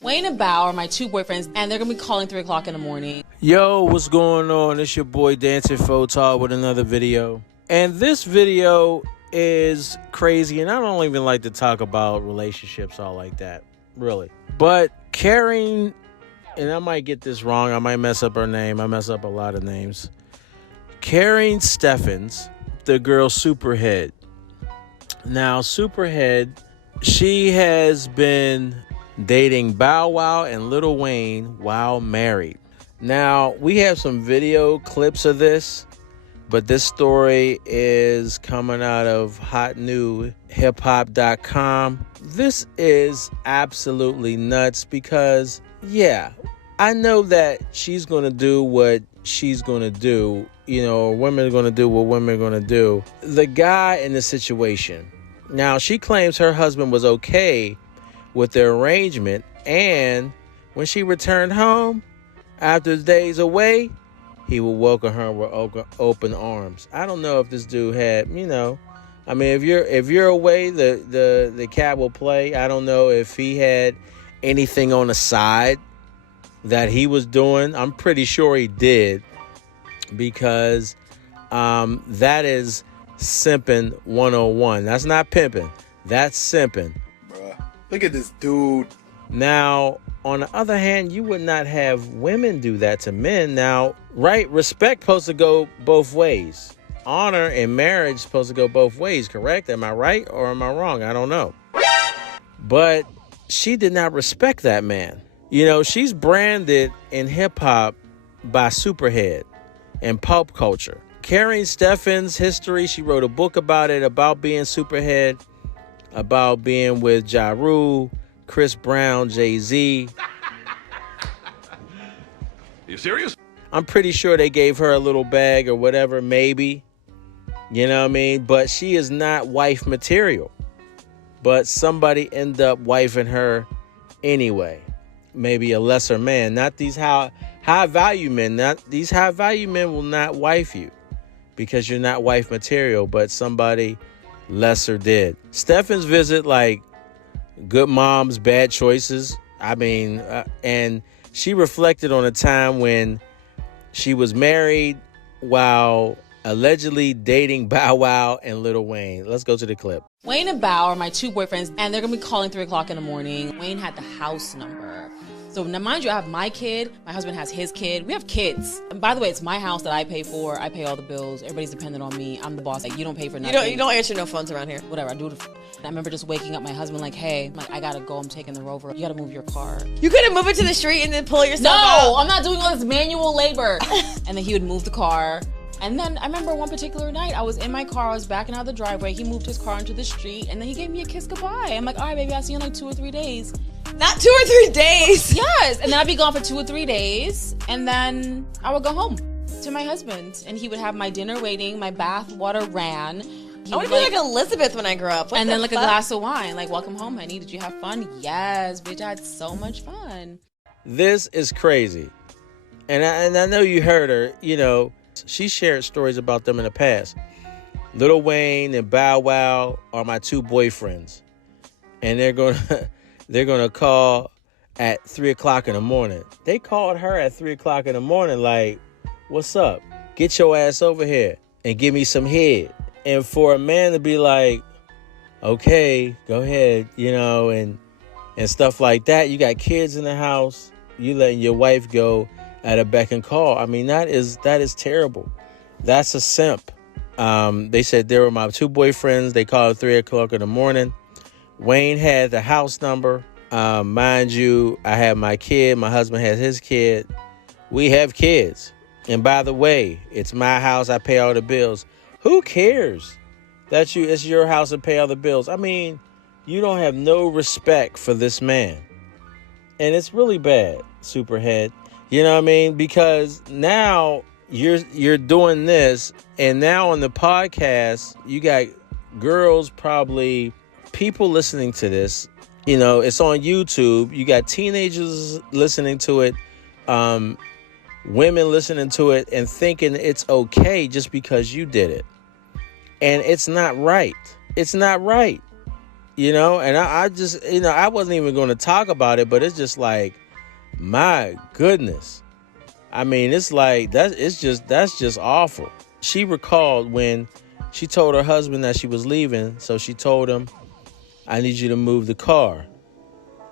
Wayne and Bao are my two boyfriends, and they're going to be calling 3 o'clock in the morning. Yo, what's going on? It's your boy Dancing Photog with another video. And this video is crazy, and I don't even like to talk about relationships all like that, really. But Karrine, and I might get this wrong, I might mess up her name, I mess up a lot of names. Karrine Steffans, the girl SuperHead. Now, SuperHead, she has been dating Bow Wow and Lil Wayne while married. Now, we have some video clips of this, but this story is coming out of hotnewhiphop.com. This is absolutely nuts because, yeah, I know that she's going to do what she's going to do. You know, women are going to do what women are going to do. The guy in the situation. Now, she claims her husband was okay with the arrangement, and when she returned home after days away, he would welcome her with open arms. I don't know if this dude had, I mean, if you're away, the cat will play. I don't know if he had anything on the side that he was doing. I'm pretty sure he did, because that is simping 101. That's not pimping. That's simping. Look at this dude. Now, on the other hand, you would not have women do that to men. Now, right, respect supposed to go both ways. Honor in marriage supposed to go both ways, correct? Am I right or am I wrong? I don't know. But she did not respect that man. You know, she's branded in hip-hop by SuperHead and pop culture. Karrine Steffans' history, she wrote a book about it, about being SuperHead, about being with Ja Rule, Chris Brown, Jay-Z. You serious? I'm pretty sure they gave her a little bag or whatever, maybe. You know what I mean? But she is not wife material. But somebody end up wifing her anyway. Maybe a lesser man. Not these high value men. These high value men will not wife you because you're not wife material, but somebody lesser did. Steffans visit like good moms, bad choices. I mean, and she reflected on a time when she was married while allegedly dating Bow Wow and Lil Wayne. Let's go to the clip. Wayne and Bao are my two boyfriends, and they're going to be calling 3 o'clock in the morning. Wayne had the house number. So now, mind you, I have my kid. My husband has his kid. We have kids. And by the way, it's my house that I pay for. I pay all the bills. Everybody's dependent on me. I'm the boss. Like, you don't pay for nothing. You don't answer no phones around here. Whatever, I do it. I remember just waking up my husband like, hey, I gotta go. I'm taking the Rover. You gotta move your car. You couldn't move it to the street and then pull it yourself No, out. I'm not doing all this manual labor. And then he would move the car. And then I remember one particular night, I was in my car, I was backing out of the driveway. He moved his car into the street, and then he gave me a kiss goodbye. I'm like, all right, baby, I'll see you in like 2 or 3 days. Not 2 or 3 days. Yes, and then I'd be gone for 2 or 3 days, and then I would go home to my husband, and he would have my dinner waiting, my bath water ran. I want to be like Elizabeth when I grow up. What and the then like fuck? a glass of wine, like, welcome home, honey. Did you have fun? Yes, bitch, I had so much fun. This is crazy. And I know you heard her, she shared stories about them in the past. Lil Wayne and Bow Wow are my two boyfriends. And they're gonna call at 3 o'clock in the morning. They called her at 3 o'clock in the morning like, what's up? Get your ass over here and give me some head. And for a man to be like, okay, go ahead, and stuff like that. You got kids in the house. You letting your wife go at a beck and call. I mean, that is terrible. That's a simp. They said they were my two boyfriends. They called at 3 o'clock in the morning. Wayne had the house number. Mind you, I have my kid. My husband has his kid. We have kids. And by the way, it's my house. I pay all the bills. Who cares that it's your house and pay all the bills? I mean, you don't have no respect for this man. And it's really bad, SuperHead. You know what I mean? Because now you're doing this, and now on the podcast, you got girls, probably people listening to this. It's on YouTube. You got teenagers listening to it, women listening to it and thinking it's okay just because you did it. And it's not right. It's not right. You know, and I just, you know, I wasn't even going to talk about it, but it's just like, my goodness. I mean, it's like, that's just awful. She recalled when she told her husband that she was leaving, so she told him, I need you to move the car.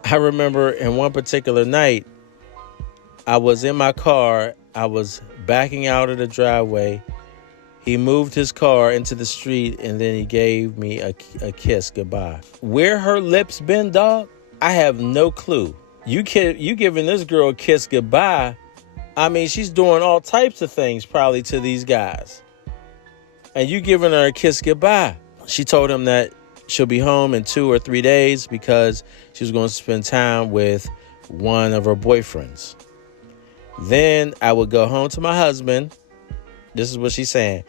I remember in one particular night, I was in my car, I was backing out of the driveway. He moved his car into the street, and then he gave me a kiss goodbye. Where her lips been, dog? I have no clue. You giving this girl a kiss goodbye? I mean, she's doing all types of things probably to these guys. And you giving her a kiss goodbye. She told him that she'll be home in 2 or 3 days because she was going to spend time with one of her boyfriends. Then I would go home to my husband. This is what she's saying.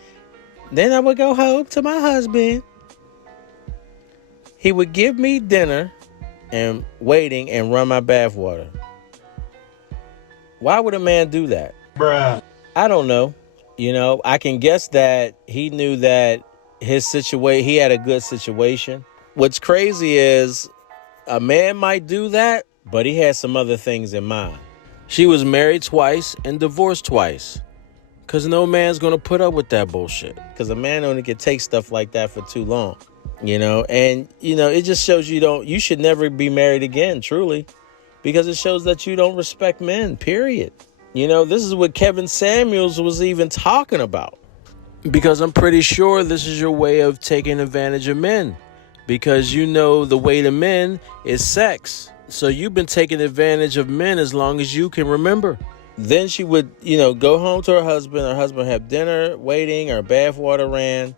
Then I would go home to my husband. He would give me dinner and waiting and run my bath water. Why would a man do that? Bruh. I don't know. You know, I can guess that he knew that he had a good situation. What's crazy is a man might do that, but he had some other things in mind. She was married twice and divorced twice. Because no man's going to put up with that bullshit. Because a man only can take stuff like that for too long. You know, and, you know, it just shows you should never be married again, truly. Because it shows that you don't respect men, period. You know, this is what Kevin Samuels was even talking about. Because I'm pretty sure this is your way of taking advantage of men. Because you know the way to men is sex. So you've been taking advantage of men as long as you can remember. Then she would, you know, go home to her husband. Her husband had dinner, waiting, her bath water ran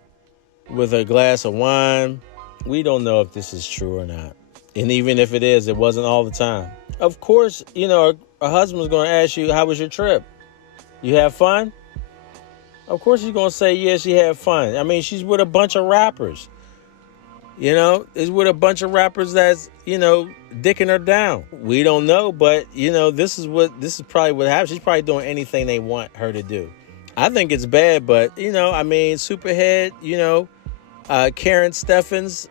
with a glass of wine. We don't know if this is true or not. And even if it is, it wasn't all the time. Of course, you know, her husband's going to ask you, how was your trip? You have fun? Of course she's going to say, yeah, she had fun. I mean, she's with a bunch of rappers. You know, is with a bunch of rappers that's, you know, dicking her down. We don't know, but, you know, this is probably what happens. She's probably doing anything they want her to do. I think it's bad, but, you know, I mean, SuperHead, you know, Karrine Steffans,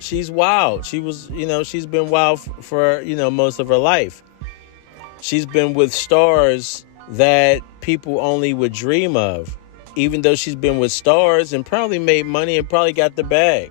she's wild. She's been wild for, you know, most of her life. She's been with stars that people only would dream of, even though she's been with stars and probably made money and probably got the bag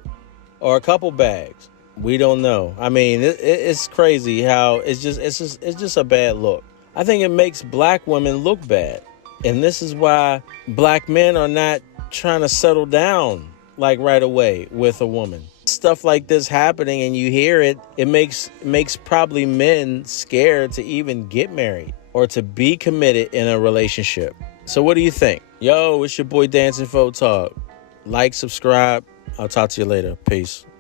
or a couple bags. We don't know. I mean, it's crazy how it's just a bad look. I think it makes black women look bad. And this is why black men are not trying to settle down like right away with a woman. Stuff like this happening and you hear it, it makes probably men scared to even get married or to be committed in a relationship. So what do you think? Yo, it's your boy Dancing Folk Talk. Like, subscribe. I'll talk to you later. Peace.